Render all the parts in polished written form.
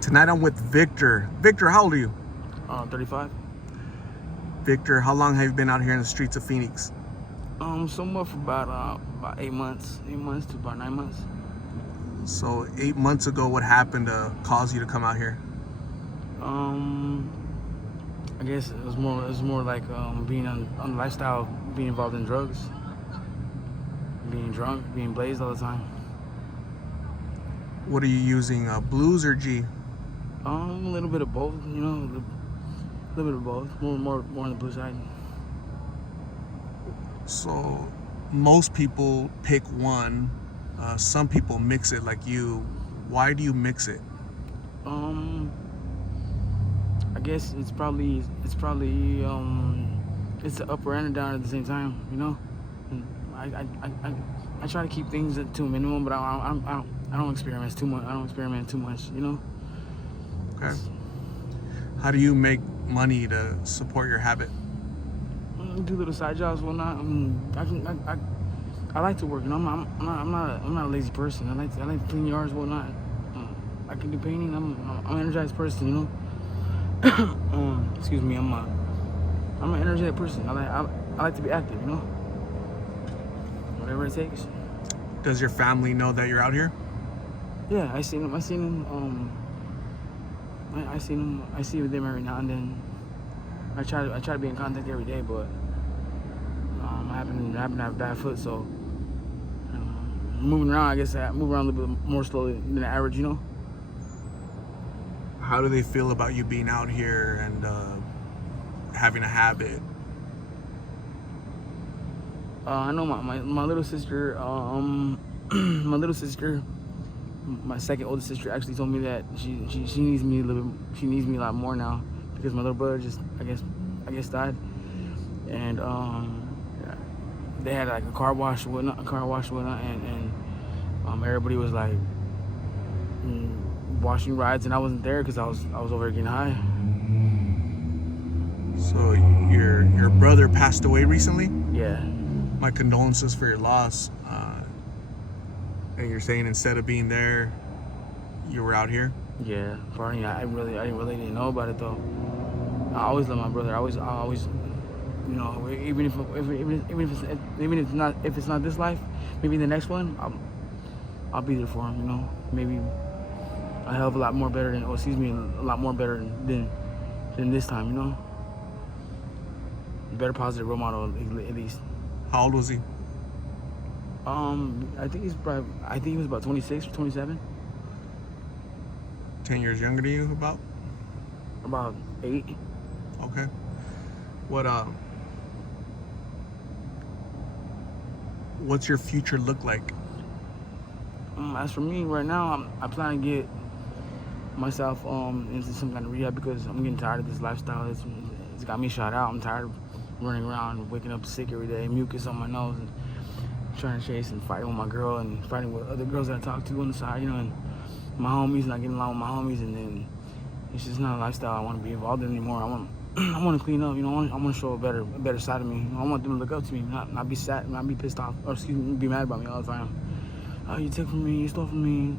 Tonight I'm with Victor. Victor, how old are you? 35. Victor, how long have you been out here in the streets of Phoenix? Somewhat for about 8 months. 8 months to about 9 months. So 8 months ago, what happened to cause you to come out here? I guess it was more like being on the lifestyle, being involved in drugs, being drunk, being blazed all the time. What are you using, blues or G? A little bit of both, you know, a little bit of both. More on the blue side. So most people pick one. Some people mix it like you. Why do you mix it? I guess it's probably it's the upper and the down at the same time, you know. And I try to keep things to a minimum, but I don't experiment too much. I don't experiment too much, you know. Okay. How do you make money to support your habit? Do little side jobs, whatnot. I like to work, you know. I'm not a lazy person. I like to clean yards, whatnot. I can do painting. I'm an energized person, you know. Excuse me. I'm an energetic person. I like to be active, you know. Whatever it takes. Does your family know that you're out here? Yeah, I see them. I see them with them every now and then. I try to be in contact every day, but I happen to have a bad foot, so moving around. I guess I move around a little bit more slowly than the average, you know. How do they feel about you being out here and having a habit? I know my little sister, my second oldest sister actually told me that she needs me a little bit. She needs me a lot more now because my little brother just I guess died, and they had like a car wash and whatnot, and everybody was like washing rides, and I wasn't there because I was over there getting high. So your brother passed away recently? Yeah. My condolences for your loss. And you're saying instead of being there, you were out here? Yeah, partying. I really didn't know about it though. I always love my brother. I always, you know, even if it's not this life, maybe the next one, I'll be there for him. You know, maybe a hell of a lot more better than, a lot more better than this time. You know, better positive role model at least. How old was he? I think he was about 26 or 27. 10 years younger than you, about? About 8. Okay. What's your future look like? As for me right now, I plan to get myself into some kind of rehab because I'm getting tired of this lifestyle. It's got me shot out. I'm tired of running around, waking up sick every day, mucus on my nose, and trying to chase and fighting with my girl and fighting with other girls that I talk to on the side, you know, and my homies, not getting along with my homies, and then it's just not a lifestyle I want to be involved in anymore. I want to clean up, you know. I want to show a better side of me. You know, I want them to look up to me, not be sad, not be pissed off, or be mad about me all the time. Oh, you took from me, you stole from me.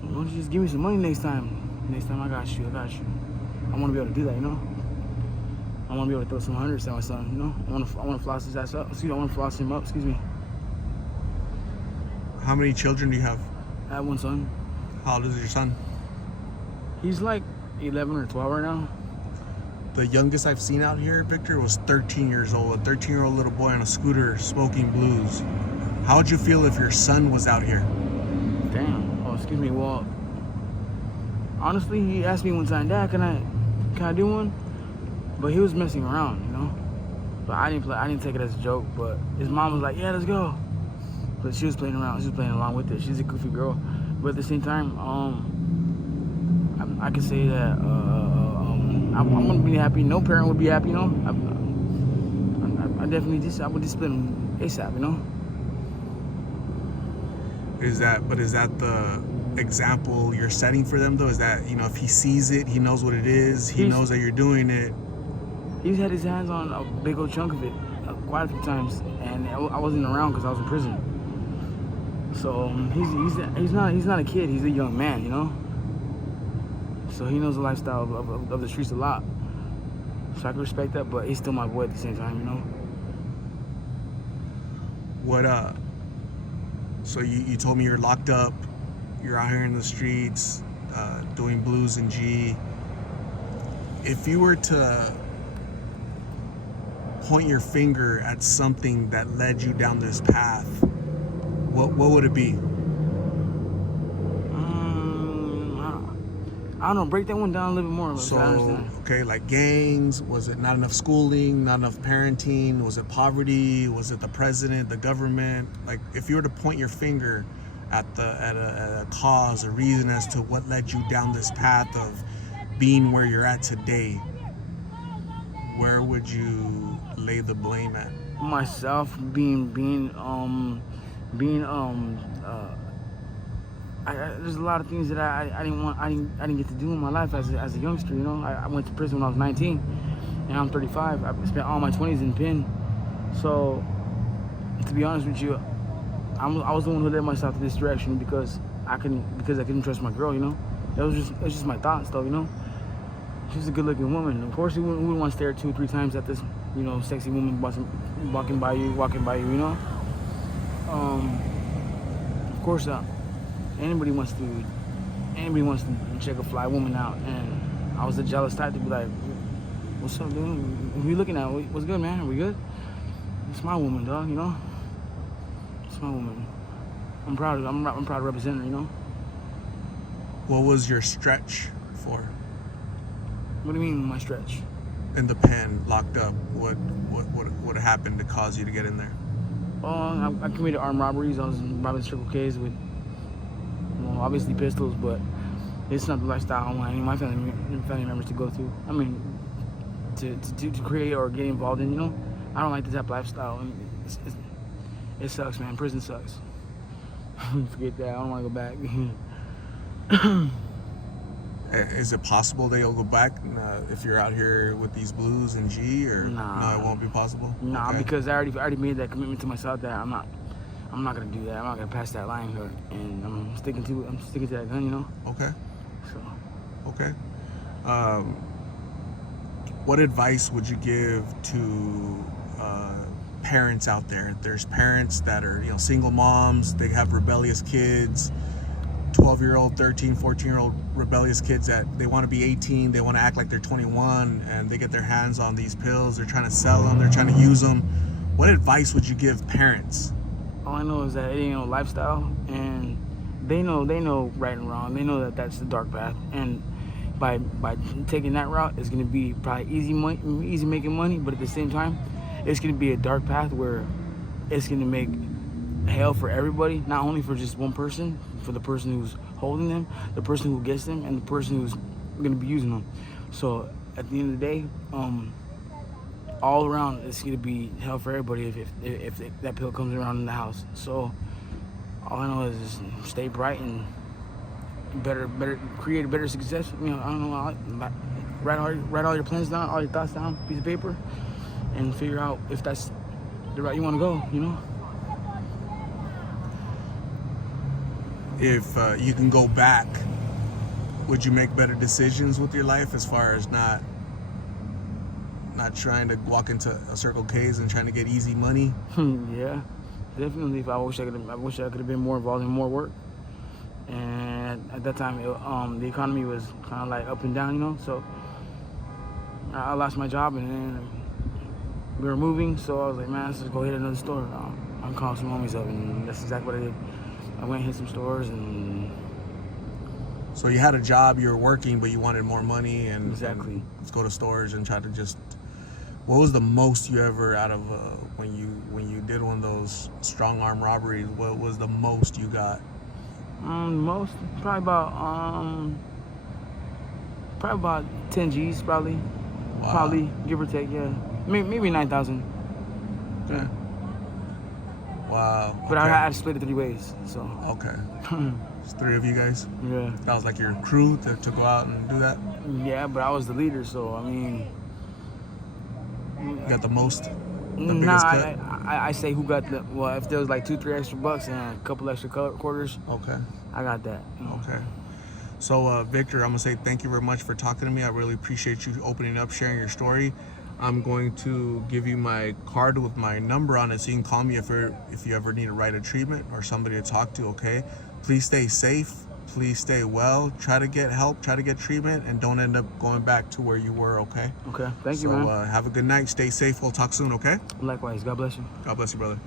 Why don't you just give me some money next time? Next time I got you. I want to be able to do that, you know. I want to be able to throw some hundreds at my son, you know. I want to floss his ass up. I want to floss him up. Excuse me. How many children do you have? I have one son. How old is your son? He's like 11 or 12 right now. The youngest I've seen out here, Victor, was 13 years old. A 13-year-old little boy on a scooter smoking blues. How would you feel if your son was out here? Damn. Oh, excuse me. Well, honestly, he asked me one time, Dad, can I do one? But he was messing around, you know. But I didn't take it as a joke. But his mom was like, yeah, let's go. But she was playing around. She was playing along with it. She's a goofy girl. But at the same time, I can say that I'm gonna be happy. No parent would be happy, you know. I would discipline ASAP, you know. Is that the example you're setting for them though? Is that, you know, if he sees it, he knows what it is, he knows that you're doing it? He's had his hands on a big old chunk of it quite a few times, and I wasn't around because I was in prison. So he's not a kid. He's a young man, you know. So he knows the lifestyle of the streets a lot. So I can respect that, but he's still my boy at the same time, you know? What so you told me you're locked up, you're out here in the streets, doing blues and G. If you were to point your finger at something that led you down this path, what would it be? I don't know, break that one down a little bit more. So, I understand. okay, like gangs, was it not enough schooling, not enough parenting, was it poverty, was it the president, the government? Like, if you were to point your finger at a cause, a reason as to what led you down this path of being where you're at today, where would you lay the blame at? Myself there's a lot of things that I didn't get to do in my life as a youngster, you know. I went to prison when I was 19, and I'm 35. I spent all my 20s in pen. So, to be honest with you, I was the one who led myself to this direction because I couldn't trust my girl, you know. It was just my thoughts, though, you know. She's a good-looking woman. Of course, you wouldn't want to stare 2 or 3 times at this, you know, sexy woman walking by you, you know. Of course, anybody wants to check a fly woman out, and I was the jealous type to be like, "What's up, dude? Who you looking at? What's good, man? Are we good?" It's my woman, dog. You know. It's my woman. I'm proud to represent her. You know. What was your stretch for? What do you mean, my stretch? In the pen, locked up. What happened to cause you to get in there? I committed armed robberies. I was robbing Circle K's with, well, obviously pistols, but it's not the lifestyle I want any of my family members to go through. I mean, to create or get involved in, you know. I don't like this type of lifestyle. I mean, it sucks, man. Prison sucks. Forget that. I don't want to go back. Is it possible that you'll go back if you're out here with these blues and G, or Nah. no, it won't be possible? Nah, Okay. because I already made that commitment to myself that I'm not gonna do that. I'm not gonna pass that line, and I'm sticking to that gun, you know. Okay. So Okay. What advice would you give to parents out there? There's parents that are, you know, single moms. They have rebellious kids, 12-year-old, 13, 14-year-old rebellious kids that they want to be 18. They want to act like they're 21, and they get their hands on these pills. They're trying to sell them. They're trying to use them. What advice would you give parents? all I know is that it ain't no lifestyle, and they know right and wrong. They know that that's the dark path, and by taking that route, it's gonna be probably easy making money, but at the same time, it's gonna be a dark path where it's gonna make hell for everybody, not only for just one person, for the person who's holding them, the person who gets them, and the person who's gonna be using them. So at the end of the day, all around it's gonna be hell for everybody if that pill comes around in the house. So all I know is just stay bright and better create a better success. You know, I don't know, write all your plans down, all your thoughts down, piece of paper, and figure out if that's the route you want to go. You know. If you can go back, would you make better decisions with your life as far as not trying to walk into a Circle K's and trying to get easy money? Yeah, definitely. If I wish I could have been more involved in more work. And at that time, the economy was kind of like up and down, you know. So I lost my job, and then we were moving. So I was like, man, let's just go hit another store. I'm calling some homies up, and that's exactly what I did. I went and hit some stores, and So you had a job, you were working, but you wanted more money, and Exactly. and let's go to stores and try to just. What was the most you ever out of when you did one of those strong arm robberies? What was the most you got? most probably about 10 G's, probably. Wow. Probably, give or take, yeah. Maybe 9,000. Okay. Wow. But okay. I had to split it 3 ways, so. Okay. It's 3 of you guys. Yeah. That was like your crew to go out and do that. Yeah, but I was the leader, so I mean. You got the most. The Nah, biggest cut. I say who got the. Well, if there was like $2-3 extra bucks and a couple extra quarters, Okay. I got that. You know. Okay. So, Victor, I'm gonna say thank you very much for talking to me. I really appreciate you opening up, sharing your story. I'm going to give you my card with my number on it, so you can call me if you ever need to write a treatment or somebody to talk to. Okay, please stay safe. Please stay well. Try to get help. Try to get treatment, and don't end up going back to where you were. Okay. Okay. Thank you, man. So have a good night. Stay safe. We'll talk soon. Okay. Likewise. God bless you. God bless you, brother.